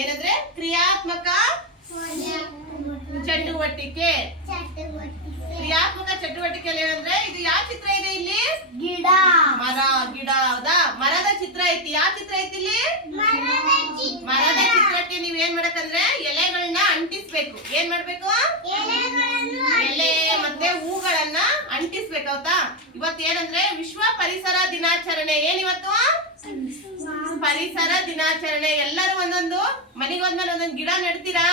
ಏನಂದ್ರೆ ಕ್ರಿಯಾತ್ಮಕ ಚಟುವಟಿಕೆ. ಕ್ರಿಯಾತ್ಮಕ ಚಟುವಟಿಕೆಯಲ್ಲಿ ಏನಂದ್ರೆ ಇದು ಯಾವ ಚಿತ್ರ ಇದೆ ಇಲ್ಲಿ? ಗಿಡ. ಮರ, ಗಿಡ. ಹೌದಾ? ಮರದ ಚಿತ್ರ ಐತಿ. ಯಾವ ಚಿತ್ರ ಐತಿ ಇಲ್ಲಿ? ಮರದ ಚಿತ್ರಕ್ಕೆ ನೀವ್ ಏನ್ ಮಾಡಕಂದ್ರೆ ಎಲೆಗಳನ್ನ ಅಂಟಿಸ್ಬೇಕು. ಏನ್ ಮಾಡ್ಬೇಕು? ಎಲೆ ಮತ್ತೆ ಹೂಗಳನ್ನ ಅಂಟಿಸ್ಬೇಕು. ಹೌದಾ? ಇವತ್ತು ಏನಂದ್ರೆ ವಿಶ್ವ ಪರಿಸರ ದಿನಾಚರಣೆ. ಏನಿವತ್ತು? ಪರಿಸರ ದಿನಾಚರಣೆ. ಎಲ್ಲರೂ ಒಂದೊಂದು ಮನೆಗೆ ಹೋದ್ಮೇಲೆ ಒಂದೊಂದು ಗಿಡ ನಡ್ತೀರಾ?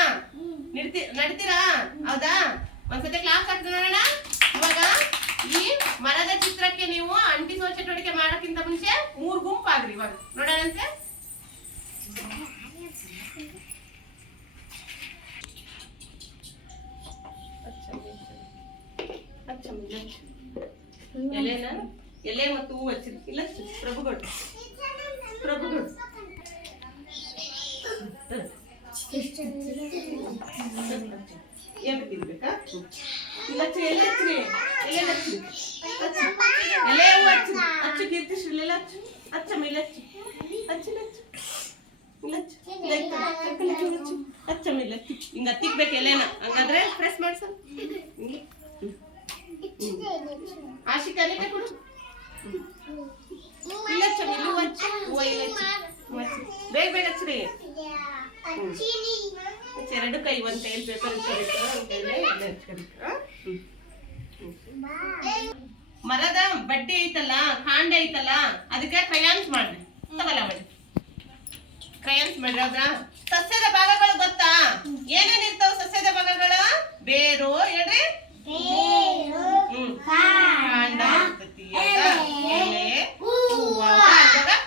ಹೌದಾ? ಒಂದ್ಸತಿ ಕ್ಲಾಸ್ ಆಗ್ತದೆ ನೋಡೋಣ. ಇವಾಗ ಈ ಮರದ ಚಿತ್ರಕ್ಕೆ ನೀವು ಅಂಟಿಸುವ ಚಟುವಟಿಕೆ ಮಾಡೋಕ್ಕಿಂತ ಮುಂಚೆ 3 ಗುಂಪಾಗ್ರಿ. ಇವಾಗ ನೋಡೋಣಂತೆ. ಎಲೆ ಮತ್ತು ಹೂ ಹಚ್ಚಿರಿ. ಇಲ್ಲ ಪ್ರಭುಗಳು ಏನ್ ಬಿಡ್ಬೇಕಾ? ಇಲ್ಲ ಎಲೆ ಹಚ್ಚಿರಿ. ಎಲೆ ಹೂ ಹಚ್ಚು ಕೀರ್ತಿಶ್ರೀ. ಇಲ್ಲ ಹಚ್ಚಮ್ಮ. ಇಲ್ಲ ಹಚ್ಚಮ್ಮ. ಇಲ್ಲ ಹಿಂಗ ಹತ್ತಿಕ್ಬೇಕು ಎಲೆನ. ಹಂಗಾದ್ರೆ ಪ್ರೆಸ್ ಮಾಡ್ಸ. ಆಶಿಕಾ ನೀಟೆ ಕೊಡು. ಇಲ್ಲ ಹಚ್ಚಮ್ಮ. ಇಲ್ಲಿ ಹೂವು ಬೇಗ ಹಚ್ಚ್ರಿ. 2 ಕೈ, 1 ಕೈಯಲ್ಲಿ ಪೇಪರ್ ಮರದ ಬಡ್ಡಿ ಐತಲ್ಲ, ಕಾಂಡ ಐತಲ್ಲ, ಅದಕ್ಕೆ ಕ್ರಯಾನ್ಸ್ ಮಾಡ್ರಿ. ಕ್ರಯಾನ್ಸ್ ಮಾಡ್ರಿ. ಹೌದಾ? ಸಸ್ಯದ ಭಾಗಗಳು ಗೊತ್ತಾ? ಏನೇನ್ ಇರ್ತಾವ ಸಸ್ಯದ ಭಾಗಗಳು? ಬೇರು ಹೇಳ್ರಿ. ಕಾಂಡ ಇರ್ತತಿ. ಎಲೆ, ಹೂವ.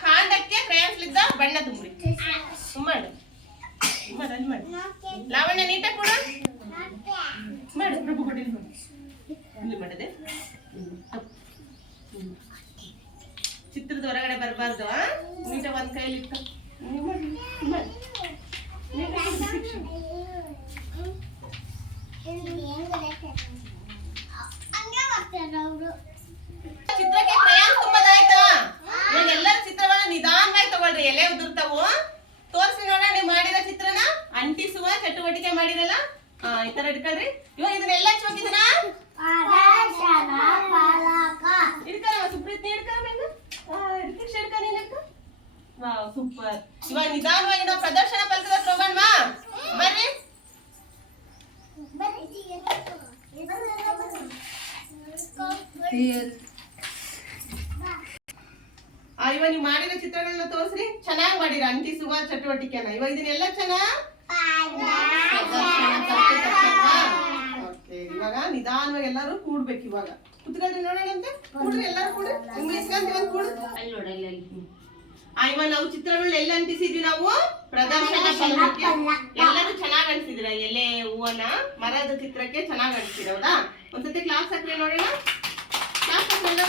ಕಾಂಡಕ್ಕೆ ಕ್ರಯಾನ್ಸ್ ಲಿದ್ದ ಬಣ್ಣ ತುಂಬ್ರಿ. ಮಾಡಿ ಲಾವಣ್ಯ ನೀಟಾಗಿ ಕೊಡು. ಮಾಡು ಪ್ರಭು ಕೊಡಿ. ಇಲ್ಲಿ ಮಾಡದೆ ಚಿತ್ರದ ಹೊರಗಡೆ ಬರಬಾರ್ದು. ನೀಟ 1 ಕೈಯಲ್ಲಿ ಇಟ್ಟು ಚಿತ್ರಕ್ಕೆ ಕ್ರಯಾನ್ಸ್ ತುಂಬದಾಯ್ತಾ? ಇವಾಗ ಎಲ್ಲರ ಚಿತ್ರವನ್ನ ನಿಧಾನವಾಗಿ ತಗೊಳ್ರಿ. ಎಲೆ ಉದುರ್ತಾವು. ತೋರಿಸಿ ನೋಡ. ನೀವು ಮಾಡಿರೋ ಚಿತ್ರನ ಅಂಟಿಸುವ ಚಟುವಟಿಕೆ ಮಾಡಿರಲ್ಲ, ಈ ತರ ಇಟ್ಕೊಳ್ರಿ. ಇವಾಗ ಇದನ್ನೆಲ್ಲ ಹಚ್ಚೋಗಿದನ ಇಡ್ಕಲ್ಲ. ಸುಪ್ರೀತ್ ನೀ ಇಡ್ಕಲ್ಲ. Wow super. ಇವಾಗ ನಿಧಾನವಾಗಿ ನಾವು ಪ್ರದರ್ಶನ ಫಲಕದ ಹೋಗೋಣವಾ? ಬರ್ರಿ. ಇವಾಗ ನೀವು ಮಾಡಿರೋ ಚಿತ್ರಗಳನ್ನ ತೋರಿಸ್ರಿ. ಚೆನ್ನಾಗಿ ಮಾಡಿರ ಅಂಟಿಸುವ ಚಟುವಟಿಕೆನ. ಇವಾಗ ಇದನ್ನೆಲ್ಲ ಇವಾಗ ನಿಧಾನವಾಗಿ ಎಲ್ಲರೂ ಕೂಡ್ಬೇಕು. ಇವಾಗ ಕುತ್ಕೊಳ್ರಿ. ನೋಡೋಣಂತೆ. ಕೂಡ್ರಿ ಎಲ್ಲರೂ ಕೂಡ್ರಿ. ಇವಾಗ ನಾವು ಚಿತ್ರಗಳನ್ನ ಎಲ್ಲ ಅಂಟಿಸಿದ್ವಿ. ನಾವು ಪ್ರದರ್ಶನ ಫಲಕಕ್ಕೆ ಎಲ್ಲರೂ ಚೆನ್ನಾಗಿ ಅಂಟಿಸಿದ್ರ. ಎಲೆ ಹೂವನ ಮರದ ಚಿತ್ರಕ್ಕೆ ಚೆನ್ನಾಗಿ ಅಂಟಿಸಿರ. ಹೌದಾ? ಒಂದ್ಸತಿ ಕ್ಲಾಸ್ ಹಾಕ್ರಿ ನೋಡೋಣ. ಕ್ಲಾಸ್ ಹಾಕೋಣ.